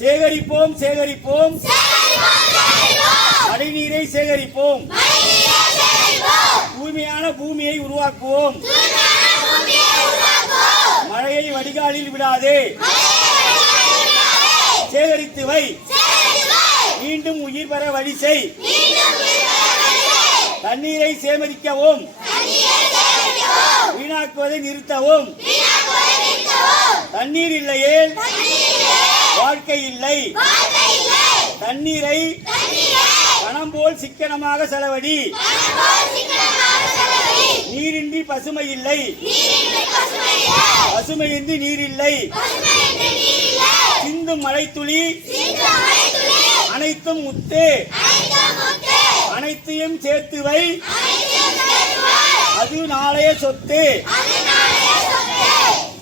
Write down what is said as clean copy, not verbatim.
சேகரிப்போம் சேகரிப்போம் மழைநீரை சேகரிப்போம். தூய்மையான பூமியை உருவாக்குவோம். மழையை வடிகாலில் விடாதே, சேகரித்து வை. மீண்டும் உயிர் பெற வழி செய். தண்ணீரை சேகரிக்கவும், வீணாக்குவதை நிறுத்தவும். தண்ணீர் இல்லையே வாழ்க்கை இல்லை. தண்ணீரை பணம் போல் சிக்கனமாக செலவழி. நீரின்றி பசுமை இல்லை, பசுமையின்றி நீர் இல்லை. சிந்தும் மழைத்துளி அனைத்தும் முத்து, அனைத்தையும் சேர்த்து வை. அது நாளைய சொத்து.